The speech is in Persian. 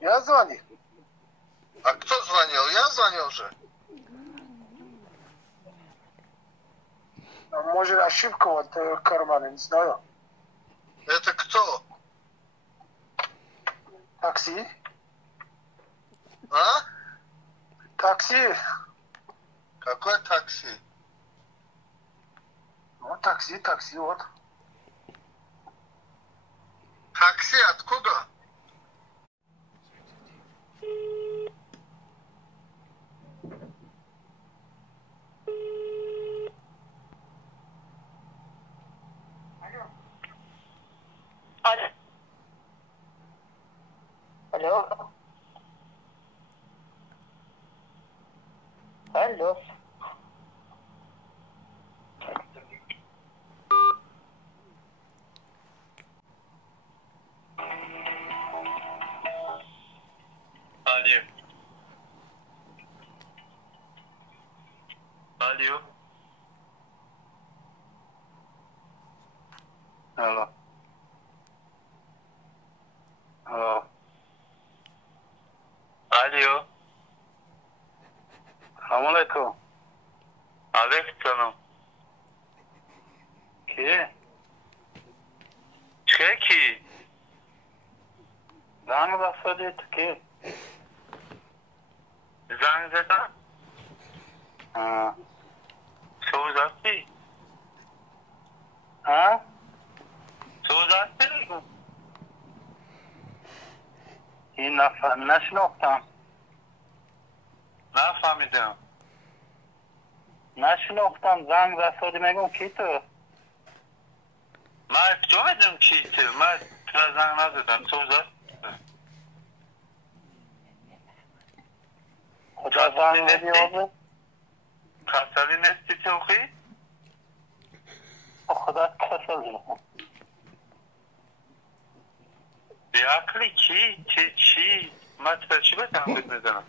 Я звонил. А кто звонил? Я звонил же. Может, ошибка вот в кармане, не знаю. Это кто? Такси? А? Такси? Какое такси? Ну, такси, вот. Такси откуда? Алло. Алло. Алло. Алло. Алло. Алло. Алло. Салом алейкум. Алейкум салом. Ки? Че ки? Занг зафадид ки? زنگ زدم سوز هستی؟ سوز هستی؟ این نشناختم. نفهمیدم. نشناختم. زنگ رسادی میگم کی تو؟ من تو میدونم کی تو. من تو را زنگ نزدم. سوز هستی؟ خدا زنگ ندی کسلی نیستی توخی؟ خدا کسلی. بیاکلی کی؟ چی؟ من تو چی بتونم بزنم؟